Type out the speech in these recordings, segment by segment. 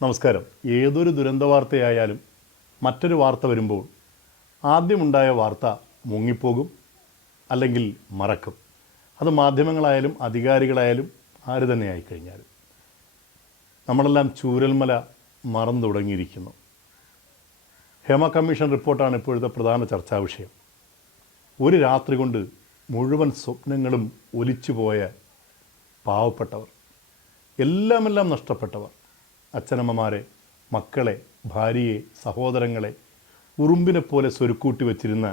നമസ്കാരം. ഏതൊരു ദുരന്ത വാർത്തയായാലും മറ്റൊരു വാർത്ത വരുമ്പോൾ ആദ്യമുണ്ടായ വാർത്ത മുങ്ങിപ്പോകും, അല്ലെങ്കിൽ മറക്കും. അത് മാധ്യമങ്ങളായാലും അധികാരികളായാലും ആര് തന്നെ ആയിക്കഴിഞ്ഞാലും. നമ്മളെല്ലാം ചൂരൽമല മറന്നു തുടങ്ങിയിരിക്കുന്നു. ഹേമ കമ്മീഷൻ റിപ്പോർട്ടാണ് ഇപ്പോഴത്തെ പ്രധാന ചർച്ചാ വിഷയം. ഒരു രാത്രി കൊണ്ട് മുഴുവൻ സ്വപ്നങ്ങളും ഒലിച്ചുപോയ പാവപ്പെട്ടവർ, എല്ലാം നഷ്ടപ്പെട്ടവർ, അച്ഛനമ്മമാരെ, മക്കളെ, ഭാര്യയെ, സഹോദരങ്ങളെ, ഉറുമ്പിനെ പോലെ സ്വരുക്കൂട്ടി വച്ചിരുന്ന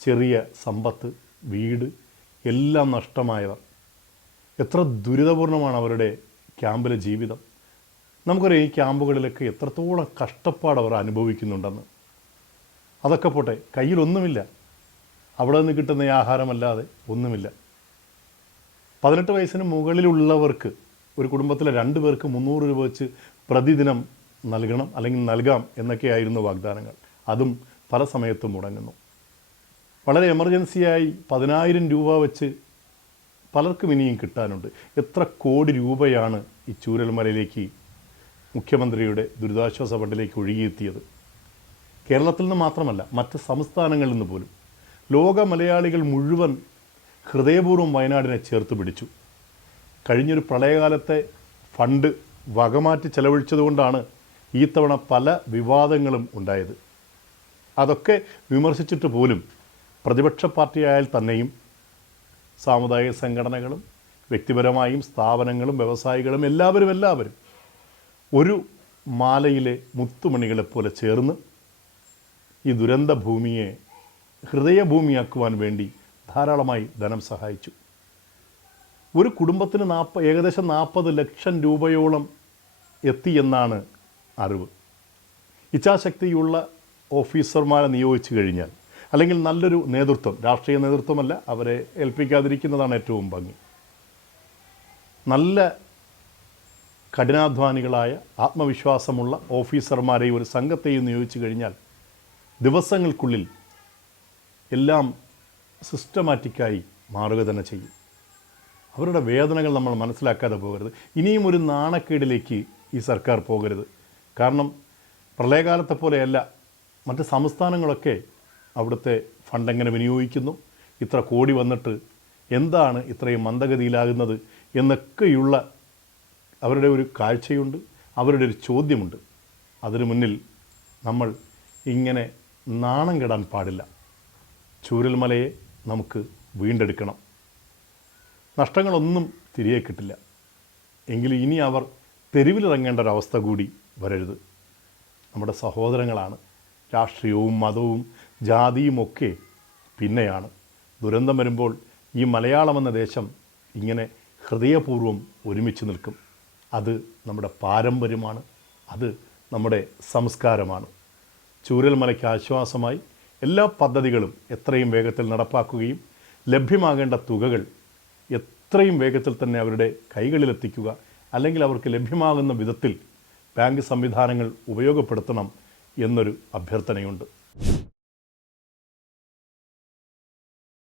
ചെറിയ സമ്പത്ത്, വീട് എല്ലാം നഷ്ടമായവർ. എത്ര ദുരിതപൂർണമാണ് അവരുടെ ക്യാമ്പിലെ ജീവിതം. നമുക്കറിയാം ഈ ക്യാമ്പുകളിലൊക്കെ എത്രത്തോളം കഷ്ടപ്പാട് അവർ അനുഭവിക്കുന്നുണ്ടെന്ന്. അതൊക്കെ പോട്ടെ, കയ്യിലൊന്നുമില്ല, അവിടെ നിന്ന് കിട്ടുന്ന ഈ ആഹാരമല്ലാതെ ഒന്നുമില്ല. 18 വയസ്സിന് മുകളിലുള്ളവർക്ക്, ഒരു കുടുംബത്തിലെ 2 പേർക്ക് 300 രൂപ വെച്ച് പ്രതിദിനം നൽകണം, അല്ലെങ്കിൽ നൽകാം എന്നൊക്കെയായിരുന്നു വാഗ്ദാനങ്ങൾ. അതും പല സമയത്തും മുടങ്ങുന്നു. വളരെ എമർജൻസിയായി 10,000 രൂപ വെച്ച് പലർക്കും ഇനിയും കിട്ടാനുണ്ട്. എത്ര കോടി രൂപയാണ് ഈ ചൂരൽമലയിലേക്ക്, മുഖ്യമന്ത്രിയുടെ ദുരിതാശ്വാസ ഫണ്ടിലേക്ക് ഒഴുകിയെത്തിയത്? കേരളത്തിൽ നിന്ന് മാത്രമല്ല, മറ്റ് സംസ്ഥാനങ്ങളിൽ നിന്ന് പോലും. ലോക മലയാളികൾ മുഴുവൻ ഹൃദയപൂർവ്വം വയനാടിനെ ചേർത്ത് പിടിച്ചു. കഴിഞ്ഞൊരു പ്രളയകാലത്തെ ഫണ്ട് വകമാറ്റി ചെലവഴിച്ചതുകൊണ്ടാണ് ഈ തവണ പല വിവാദങ്ങളും ഉണ്ടായത്. അതൊക്കെ വിമർശിച്ചിട്ട് പോലും പ്രതിപക്ഷ പാർട്ടിയായാൽ തന്നെയും സാമുദായിക സംഘടനകളും വ്യക്തിപരമായും സ്ഥാപനങ്ങളും വ്യവസായികളും എല്ലാവരും ഒരു മാലയിലെ മുത്തുമണികളെപ്പോലെ ചേർന്ന് ഈ ദുരന്ത ഭൂമിയെ ഹൃദയഭൂമിയാക്കുവാൻ വേണ്ടി ധാരാളമായി ധനം സഹായിച്ചു. ഒരു കുടുംബത്തിന് ഏകദേശം 40 ലക്ഷം രൂപയോളം എത്തിയെന്നാണ് അറിവ്. ഇച്ഛാശക്തിയുള്ള ഓഫീസർമാരെ നിയോഗിച്ചു കഴിഞ്ഞാൽ, അല്ലെങ്കിൽ നല്ലൊരു നേതൃത്വം, രാഷ്ട്രീയ നേതൃത്വമല്ല, അവരെ ഏൽപ്പിക്കാതിരിക്കുന്നതാണ് ഏറ്റവും ഭംഗി. നല്ല കഠിനാധ്വാനികളായ ആത്മവിശ്വാസമുള്ള ഓഫീസർമാരെയും ഒരു സംഘത്തെയും നിയോഗിച്ചു കഴിഞ്ഞാൽ ദിവസങ്ങൾക്കുള്ളിൽ എല്ലാം സിസ്റ്റമാറ്റിക്കായി മാറുക തന്നെ ചെയ്യും. അവരുടെ വേദനകൾ നമ്മൾ മനസ്സിലാക്കാതെ പോകരുത്. ഇനിയും ഒരു നാണക്കേടിലേക്ക് ഈ സർക്കാർ പോകരുത്. കാരണം പ്രളയകാലത്തെ പോലെയല്ല മറ്റ് സംസ്ഥാനങ്ങളൊക്കെ അവിടുത്തെ ഫണ്ട് എങ്ങനെ വിനിയോഗിക്കുന്നു, ഇത്ര കോടി വന്നിട്ട് എന്താണ് ഇത്രയും മന്ദഗതിയിലാകുന്നത് എന്നൊക്കെയുള്ള അവരുടെ ഒരു കാഴ്ചയുണ്ട്, അവരുടെ ഒരു ചോദ്യമുണ്ട്. അതിനു മുന്നിൽ നമ്മൾ ഇങ്ങനെ നാണം കെടാൻ പാടില്ല. ചൂരൽമലയെ നമുക്ക് വീണ്ടെടുക്കണം. നഷ്ടങ്ങളൊന്നും തിരികെ കിട്ടില്ല, എങ്കിലും ഇനി അവർ തെരുവിലിറങ്ങേണ്ട ഒരവസ്ഥ കൂടി വരരുത്. നമ്മുടെ സഹോദരങ്ങളാണ്. രാഷ്ട്രീയവും മതവും ജാതിയുമൊക്കെ പിന്നെയാണ്. ദുരന്തം വരുമ്പോൾ ഈ മലയാളമെന്ന ദേശം ഇങ്ങനെ ഹൃദയപൂർവ്വം ഒരുമിച്ച് നിൽക്കും. അത് നമ്മുടെ പാരമ്പര്യമാണ്, അത് നമ്മുടെ സംസ്കാരമാണ്. ചൂരൽമലയ്ക്ക് ആശ്വാസമായി എല്ലാ പദ്ധതികളും എത്രയും വേഗത്തിൽ നടപ്പാക്കുകയും ലഭ്യമാകേണ്ട തുകകൾ എത്രയും വേഗത്തിൽ തന്നെ അവരുടെ കൈകളിലെത്തിക്കുക, അല്ലെങ്കിൽ അവർക്ക് ലഭ്യമാകുന്ന വിധത്തിൽ ബാങ്ക് സംവിധാനങ്ങൾ ഉപയോഗപ്പെടുത്തണം എന്നൊരു അഭ്യർത്ഥനയുണ്ട്.